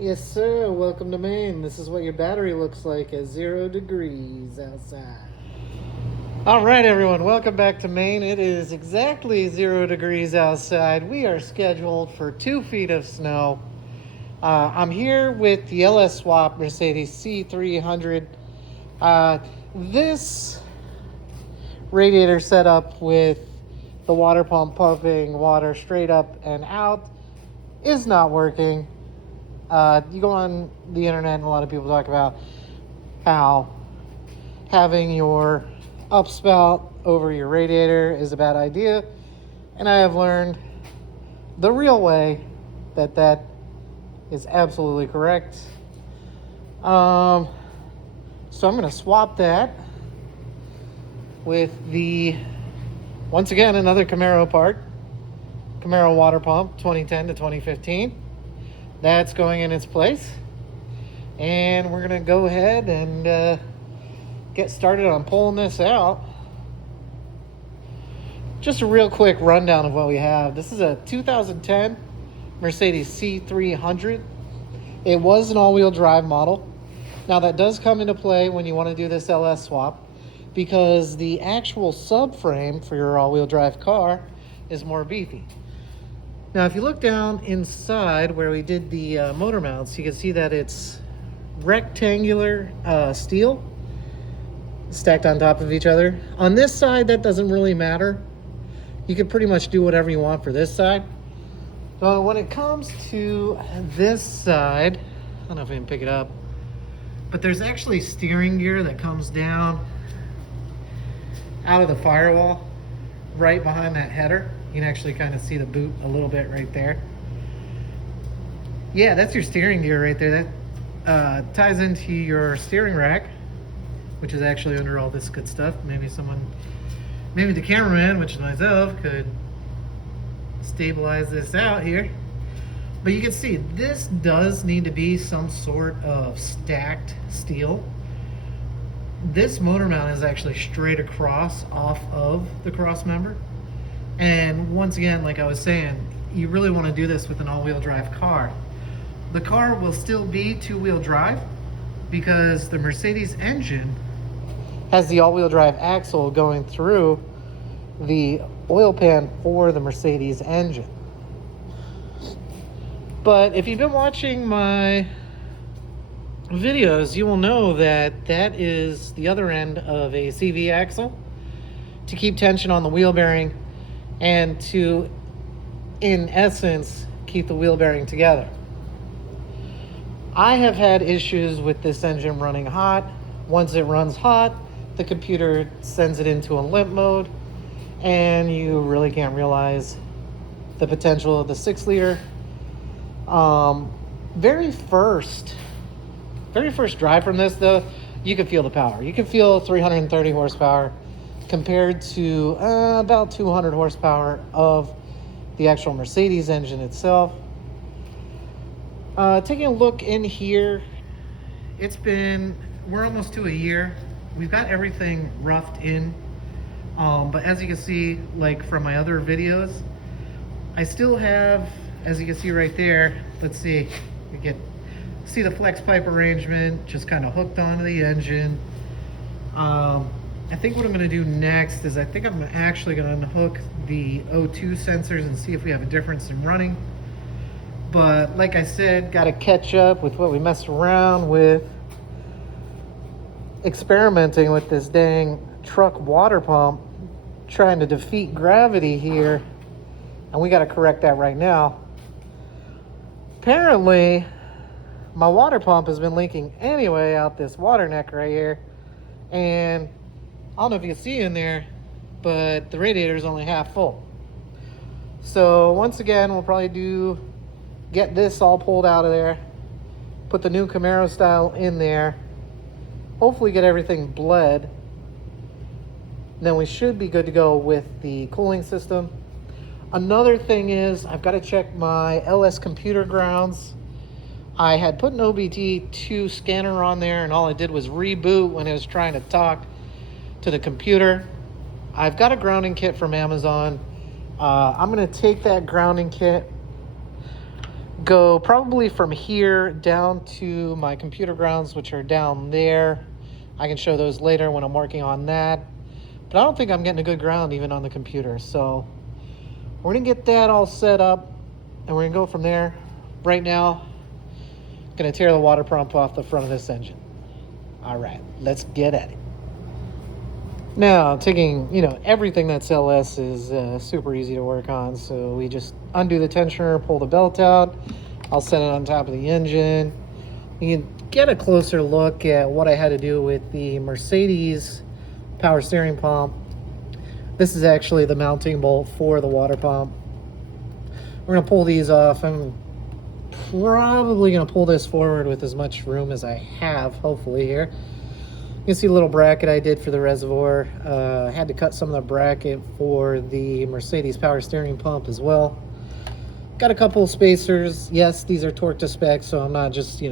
Yes, sir. Welcome to Maine. This is what your battery looks like at 0 degrees outside. All right, everyone. Welcome back to Maine. It is exactly 0 degrees outside. We are scheduled for 2 feet of snow. I'm here with the LS Swap Mercedes C300. This radiator setup with the water pump pumping water straight up and out is not working. You go on the internet and a lot of people talk about how having your upspout over your radiator is a bad idea. And I have learned the real way that is absolutely correct. So I'm going to swap that with once again, another Camaro part. Camaro water pump 2010 to 2015. That's going in its place. And we're going to go ahead and get started on pulling this out. Just a real quick rundown of what we have. This is a 2010 Mercedes C300. It was an all-wheel drive model. Now that does come into play when you want to do this LS swap, because the actual subframe for your all-wheel drive car is more beefy. Now if you look down inside where we did the motor mounts, you can see that it's rectangular steel stacked on top of each other. On this side, that doesn't really matter. You can pretty much do whatever you want for this side. So when it comes to this side, I don't know if I can pick it up, but there's actually steering gear that comes down out of the firewall right behind that header. You can actually kind of see the boot a little bit right there. Yeah, that's your steering gear right there. That ties into your steering rack, which is actually under all this good stuff. Maybe the cameraman, which is myself, could stabilize this out here. But you can see this does need to be some sort of stacked steel. This motor mount is actually straight across off of the cross member. And once again, like I was saying, you really want to do this with an all-wheel drive car. The car will still be two-wheel drive because the Mercedes engine has the all-wheel drive axle going through the oil pan for the Mercedes engine. But if you've been watching my videos, you will know that that is the other end of a CV axle to keep tension on the wheel bearing and to, in essence, keep the wheel bearing together. I have had issues with this engine running hot. Once it runs hot, the computer sends it into a limp mode, and you really can't realize the potential of the 6-liter. Very first drive from this, though, you can feel the power. You can feel 330 horsepower compared to about 200 horsepower of the actual Mercedes engine itself. Taking a look in here, we're almost to a year. We've got everything roughed in, but as you can see, like from my other videos, I still have, as you can see right there, let's see, you can see the flex pipe arrangement just kind of hooked onto the engine. I think what I'm going to do next is I'm actually going to unhook the O2 sensors and see if we have a difference in running. But like I said, got to catch up with what we messed around with experimenting with this dang truck water pump, trying to defeat gravity here, and we got to correct that right now. Apparently, my water pump has been leaking anyway out this water neck right here, and I don't know if you can see in there, but the radiator is only half full. So once again, we'll probably get this all pulled out of there, put the new Camaro style in there, hopefully get everything bled. And then we should be good to go with the cooling system. Another thing is I've got to check my LS computer grounds. I had put an OBD2 scanner on there, and all I did was reboot when it was trying to talk to the computer. I've got a grounding kit from Amazon. I'm going to take that grounding kit, go probably from here down to my computer grounds, which are down there. I can show those later when I'm working on that. But I don't think I'm getting a good ground even on the computer. So we're gonna get that all set up and we're gonna go from there. Right now, gonna tear the water pump off the front of this engine. All right, let's get at it. Now, taking, everything that's LS is super easy to work on. So we just undo the tensioner, pull the belt out. I'll set it on top of the engine. You can get a closer look at what I had to do with the Mercedes power steering pump. This is actually the mounting bolt for the water pump. We're gonna pull these off. I'm probably gonna pull this forward with as much room as I have, hopefully here. You can see a little bracket I did for the reservoir. I had to cut some of the bracket for the Mercedes power steering pump as well. Got a couple of spacers. Yes, these are torque to spec, so I'm not just,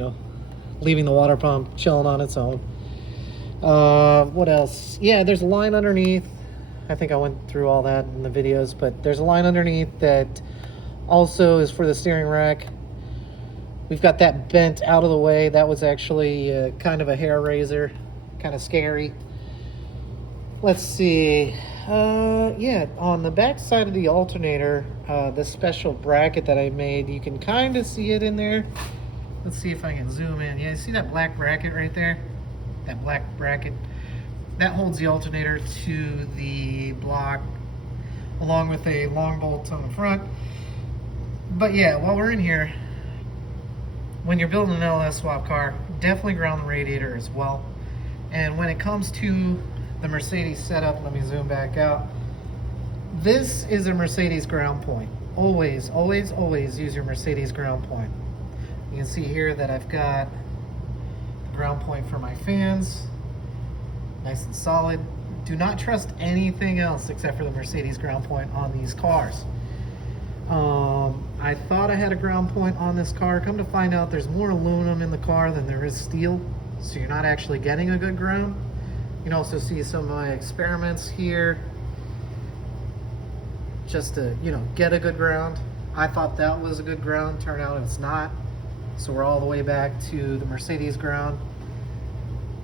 leaving the water pump chilling on its own. What else? Yeah, there's a line underneath. I think I went through all that in the videos, but there's a line underneath that also is for the steering rack. We've got that bent out of the way. That was actually kind of a hair raiser. Kind of scary. Let's see. Yeah, on the back side of the alternator, the special bracket that I made, you can kind of see it in there. Let's see if I can zoom in. Yeah, you see that black bracket right there? That black bracket. That holds the alternator to the block along with a long bolt on the front. But yeah, while we're in here, when you're building an LS swap car, definitely ground the radiator as well. And when it comes to the Mercedes setup, let me zoom back out. This is a Mercedes ground point. Always, always, always use your Mercedes ground point. You can see here that I've got the ground point for my fans. Nice and solid. Do not trust anything else except for the Mercedes ground point on these cars. I thought I had a ground point on this car. Come to find out, there's more aluminum in the car than there is steel. So you're not actually getting a good ground. You can also see some of my experiments here just to, get a good ground. I thought that was a good ground. Turned out it's not. So we're all the way back to the Mercedes ground.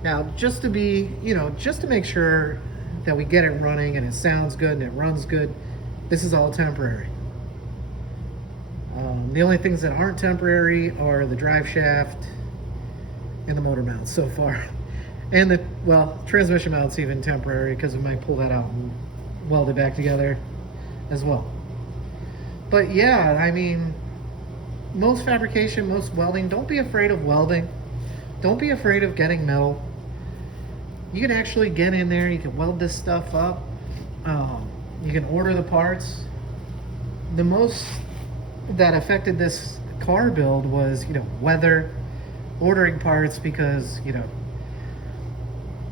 Now, just to be, just to make sure that we get it running and it sounds good and it runs good, this is all temporary. The only things that aren't temporary are the drive shaft and the motor mounts so far. And the, transmission mount's even temporary because we might pull that out and weld it back together as well. But yeah, I mean, most fabrication, most welding, don't be afraid of welding. Don't be afraid of getting metal. You can actually get in there, you can weld this stuff up. You can order the parts. The most that affected this car build was, weather, ordering parts, because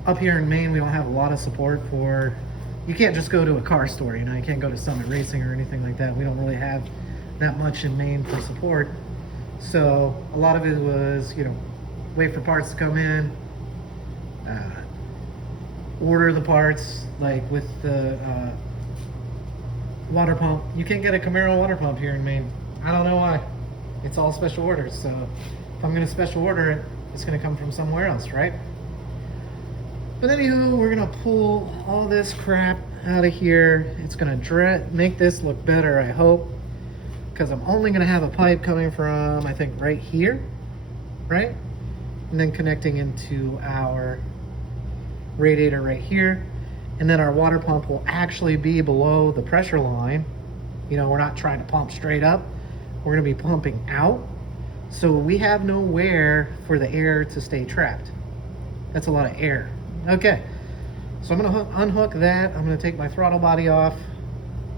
up here in Maine we don't have a lot of support for, you can't just go to a car store, you can't go to Summit Racing or anything like that. We don't really have that much in Maine for support. So a lot of it was, wait for parts to come in, order the parts. Like with the water pump, you can't get a Camaro water pump here in Maine. I don't know why. It's all special orders. So if I'm going to special order it, it's going to come from somewhere else, right? But anywho, we're going to pull all this crap out of here. It's going to make this look better, I hope, because I'm only going to have a pipe coming from, I think, right here, right? And then connecting into our radiator right here. And then our water pump will actually be below the pressure line. We're not trying to pump straight up. We're going to be pumping out. So we have nowhere for the air to stay trapped. That's a lot of air. Okay, so I'm going to unhook that. I'm going to take my throttle body off,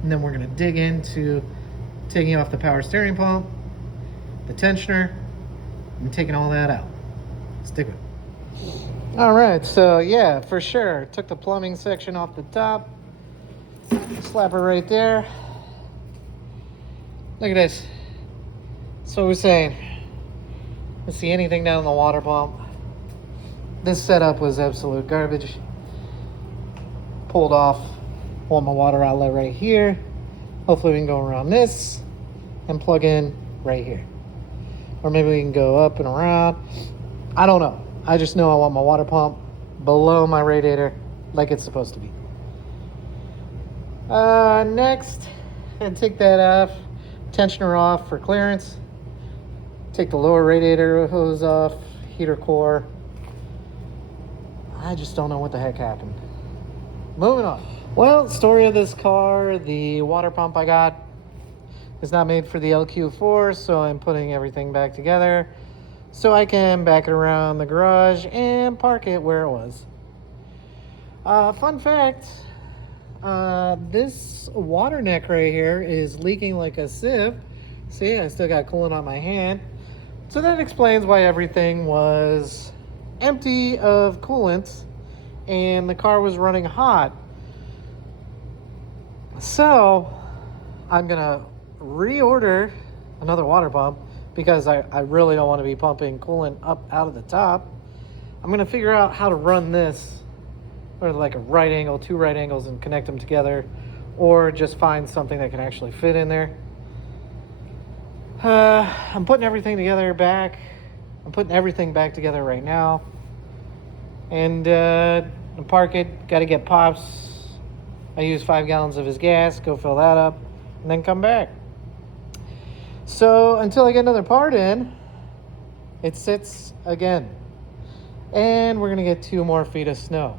and then we're going to dig into taking off the power steering pump, the tensioner, and taking all that out. Stick with it. All right, so yeah, for sure. Took the plumbing section off the top. Slap it right there. Look at this. So we're saying, let's see anything down in the water pump. This setup was absolute garbage. Pulled off. Want my water outlet right here. Hopefully we can go around this and plug in right here. Or maybe we can go up and around. I don't know. I just know I want my water pump below my radiator like it's supposed to be. Next, and take that off. Tensioner off for clearance. Take the lower radiator hose off. Heater core. I just don't know what the heck happened. Moving on. Well, story of this car. The water pump I got is not made for the LQ4, so I'm putting everything back together so I can back it around the garage and park it where it was. Fun fact, this water neck right here is leaking like a sieve. See, I still got coolant on my hand. So that explains why everything was empty of coolant and the car was running hot. So I'm gonna reorder another water pump because I really don't want to be pumping coolant up out of the top. I'm gonna figure out how to run this, or like a right angle, 2 right angles, and connect them together, or just find something that can actually fit in there. I'm putting everything together back. I'm putting everything back together right now. And park it. Got to get Pops. I use 5 gallons of his gas. Go fill that up, and then come back. So until I get another part in, it sits again. And we're gonna get 2 more feet of snow.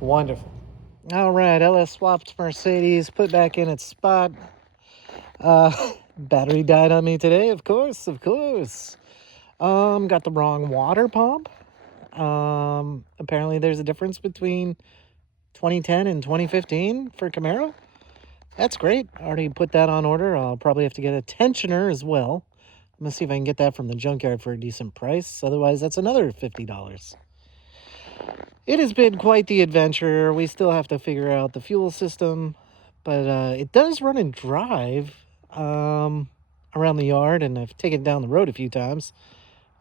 Wonderful. All right, LS swapped Mercedes, put back in its spot. Battery died on me today, of course. Got the wrong water pump. Apparently there's a difference between 2010 and 2015 for Camaro. That's great. I already put that on order. I'll probably have to get a tensioner as well. I'm gonna see if I can get that from the junkyard for a decent price. Otherwise, that's another $50. It has been quite the adventure. We still have to figure out the fuel system, but it does run and drive around the yard, and I've taken it down the road a few times.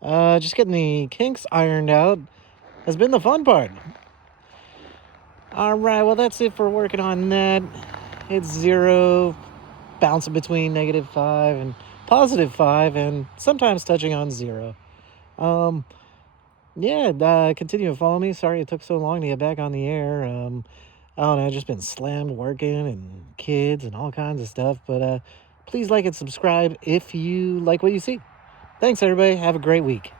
Just getting the kinks ironed out has been the fun part. All right, well, that's it for working on that. It's 0, bouncing between -5 and +5, and sometimes touching on 0. Continue to follow me. Sorry it took so long to get back on the air. I don't know, I've just been slammed working and kids and all kinds of stuff. But please like and subscribe if you like what you see. Thanks, everybody. Have a great week.